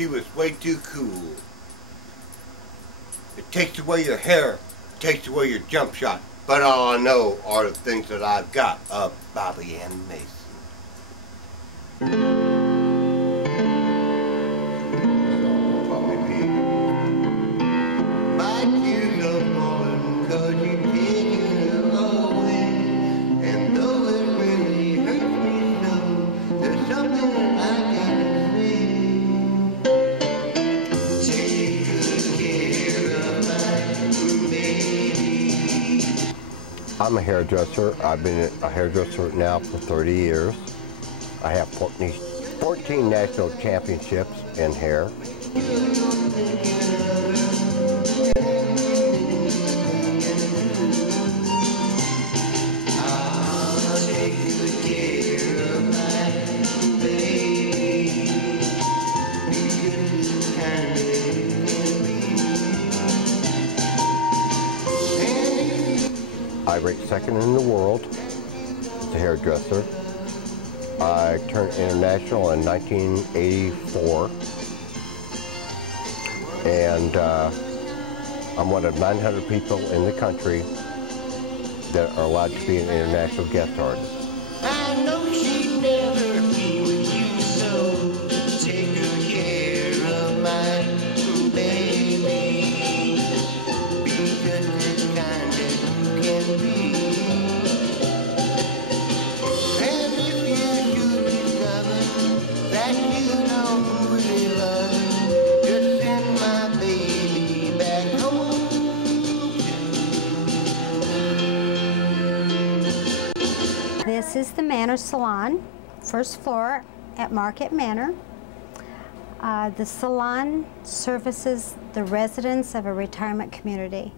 she was way too cool. It takes away your hair, it takes away your jump shot, but all I know are the things that I've got of Bobby Ann Mason. I'm a hairdresser. I've been a hairdresser now for 30 years. I have 14 national championships in hair. I ranked second in the world as a hairdresser. I turned international in 1984. And I'm one of 900 people in the country that are allowed to be an international guest artist. I know she'd never be with you, so take good care of my baby. Be just as kind as you can be. And if you should discover that you don't really love her, just send my baby back home to. This is the Manor Salon, first floor at Market Manor. The salon services the residents of a retirement community.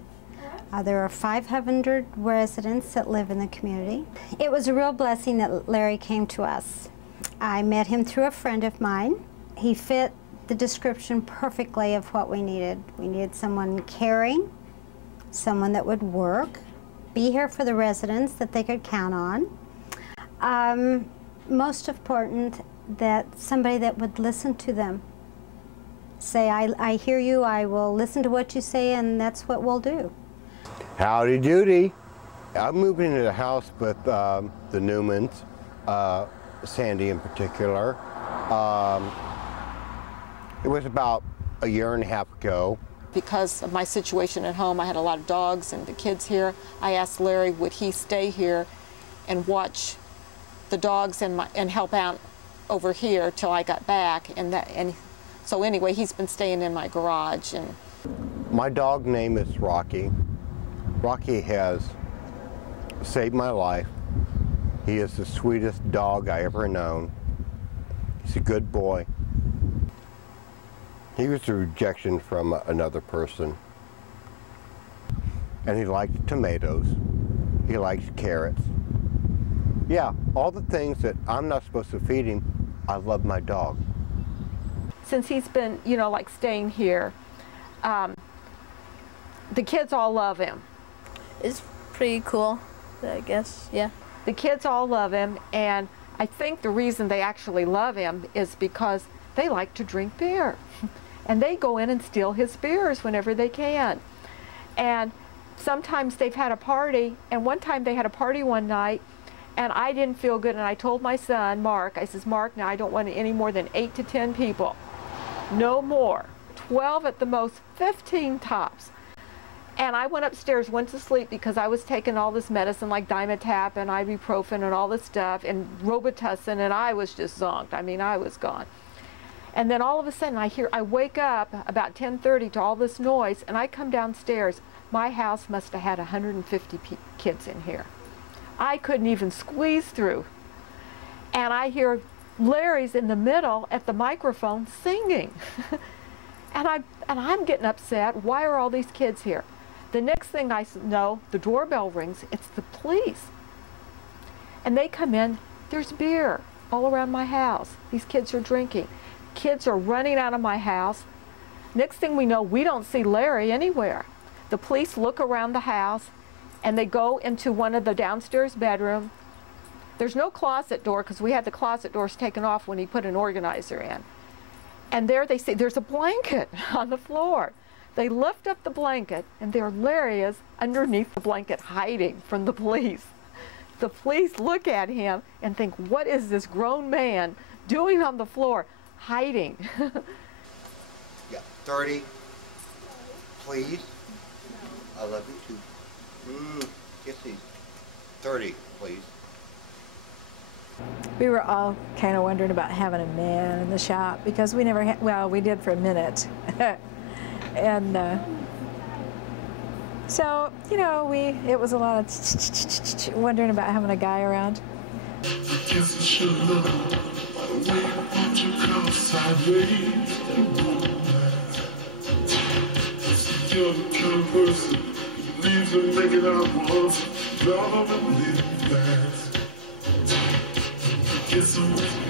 There are 500 residents that live in the community. It was a real blessing that Larry came to us. I met him through a friend of mine. He fit the description perfectly of what we needed. We needed someone caring, someone that would work, be here for the residents that they could count on. Most important, that somebody that would listen to them. Say, I hear you, I will listen to what you say, and that's what we'll do. Howdy doody. I'm moving into the house with the Newmans, Sandy in particular. It was about a year and a half ago. Because of my situation at home, I had a lot of dogs and the kids here. I asked Larry, would he stay here and watch the dogs and help out over here till I got back, and so anyway, he's been staying in my garage. And my dog name is Rocky. Rocky has saved my life. He is the sweetest dog I ever known. He's a good boy. He was a rejection from another person. And he likes tomatoes. He likes carrots. Yeah, all the things that I'm not supposed to feed him, I love my dog. since he's been, you know, like staying here, the kids all love him. It's pretty cool, I guess, yeah. The kids all love him, and I think the reason they actually love him is because they like to drink beer. And they go in and steal his beers whenever they can. And sometimes they've had a party, and one time they had a party one night, and I didn't feel good, and I told my son, Mark, I says, Mark, now I don't want any more than 8 to 10 people. No more. 12 at the most, 15 tops. And I went upstairs, went to sleep because I was taking all this medicine like Dimetap and ibuprofen and all this stuff and Robitussin, and I was just zonked. I mean, I was gone. And then all of a sudden I wake up about 10:30 to all this noise, and I come downstairs. My house must have had 150 kids in here. I couldn't even squeeze through. And I hear Larry's in the middle at the microphone singing. and I'm getting upset. Why are all these kids here? The next thing I know, the doorbell rings. It's the police. And they come in. There's beer all around my house. These kids are drinking. Kids are running out of my house. Next thing we know, we don't see Larry anywhere. The police look around the house, and they go into one of the downstairs bedroom. There's no closet door because we had the closet doors taken off when he put an organizer in. And there they see there's a blanket on the floor. They lift up the blanket, and there Larry is underneath the blanket hiding from the police. The police look at him and think, what is this grown man doing on the floor, hiding? Yeah, 30. Please. I love you too. Kisses. 30, please. We were all kind of wondering about having a man in the shop because we never had, well, we did for a minute. And so, you know, it was a lot of wondering about having a guy around.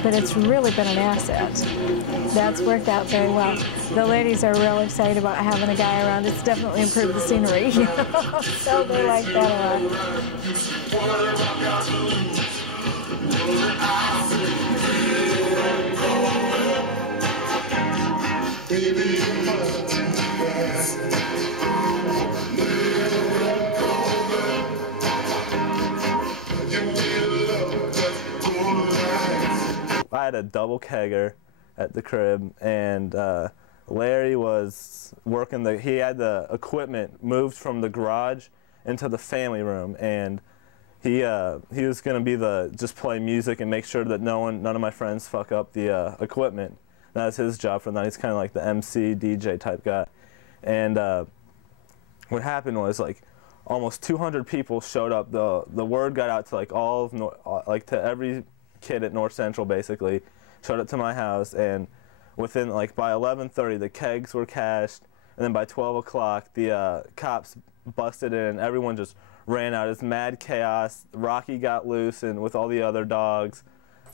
But it's really been an asset. That's worked out very well. The ladies are real excited about having a guy around. It's definitely improved the scenery, you know? So they like that a I had a double kegger at the crib, and Larry was working he had the equipment moved from the garage into the family room, and he was going to be just play music and make sure that none of my friends fuck up the equipment. That was his job for the night. He's kind of like the MC, DJ type guy. And what happened was, like, almost 200 people showed up. The word got out to like to every kid at North Central, basically. Showed up to my house, and within, like, by 11:30 the kegs were cashed, and then by 12 o'clock the cops busted in. Everyone just ran out. It's mad chaos. Rocky got loose and with all the other dogs,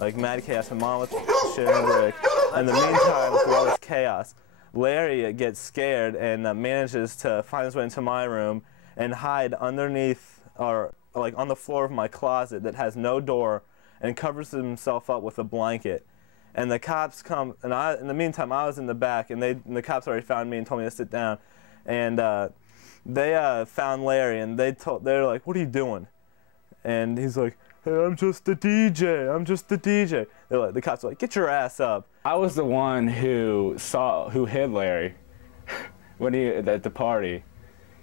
like mad chaos. And Mom was sharing Rick. In the meantime, with all this chaos, Larry gets scared and manages to find his way into my room and hide underneath, or like on the floor of my closet that has no door, and covers himself up with a blanket. And the cops come, and in the meantime, I was in the back, and the cops already found me and told me to sit down. And they found Larry, and they're like, "What are you doing?" And he's like, "Hey, I'm just the DJ. I'm just the DJ." They're like, the cops are like, "Get your ass up." I was the one who hid Larry when at the party,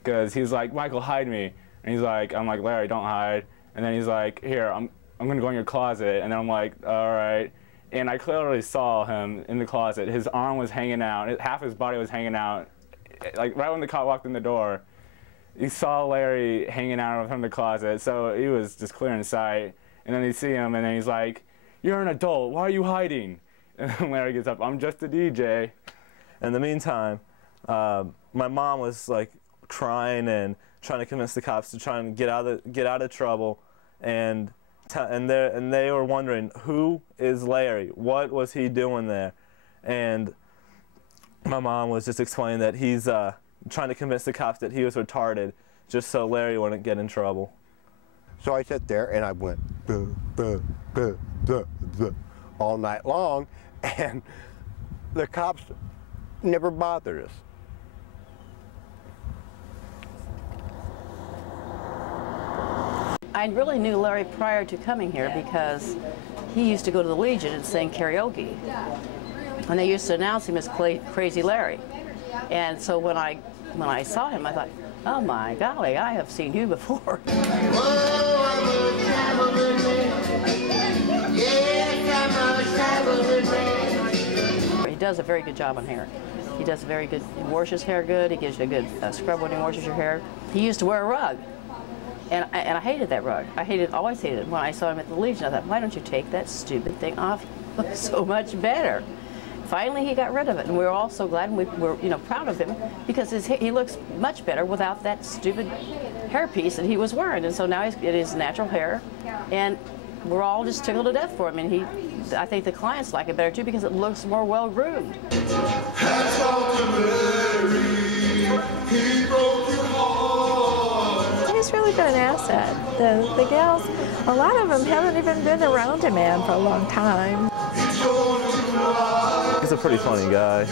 because he's like, "Michael, hide me," and he's like, I'm like, "Larry, don't hide." And then he's like, "Here, I'm gonna go in your closet," and then I'm like, "All right." And I clearly saw him in the closet. His arm was hanging out. Half his body was hanging out. Like right when the cop walked in the door, he saw Larry hanging out from the closet. So he was just clear in sight. And then you see him, and then he's like, "You're an adult. Why are you hiding?" And then Larry gets up. "I'm just a DJ." In the meantime, my mom was like crying and trying to convince the cops to try and get out of trouble, and they were wondering, who is Larry? What was he doing there? And my mom was just explaining that he's trying to convince the cops that he was retarded, just so Larry wouldn't get in trouble. So I sat there and I went buh, buh, buh, buh, buh, all night long, and the cops never bothered us. I really knew Larry prior to coming here because he used to go to the Legion and sing karaoke. And they used to announce him as Crazy Larry. And so when I saw him, I thought, oh my golly, I have seen you before. He does a very good job on hair. He does a very good, he washes hair good, he gives you a good scrub when he washes your hair. He used to wear a rug. And I hated that rug. Always hated it. When I saw him at the Legion, I thought, why don't you take that stupid thing off? It looks so much better. Finally, he got rid of it, and we were all so glad, and we were, proud of him because he looks much better without that stupid hairpiece that he was wearing. And so now it is natural hair, and we're all just tickled to death for him. And I think the clients like it better too because it looks more well groomed. He's really been an asset. The gals, a lot of them haven't even been around a man for a long time. He's a pretty funny guy.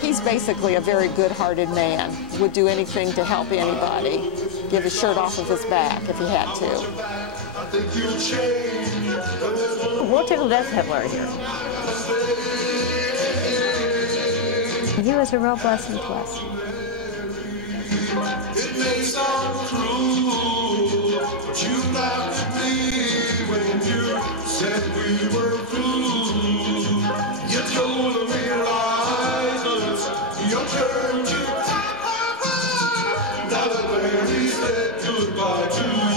He's basically a very good-hearted man, would do anything to help anybody, give his shirt off of his back if he had to. We're tickled to death to have Larry here. He was a real blessing to us. It may sound cruel, but you laughed at me when you said we were fools. You told me lies, your turn to now that Larry said goodbye to you.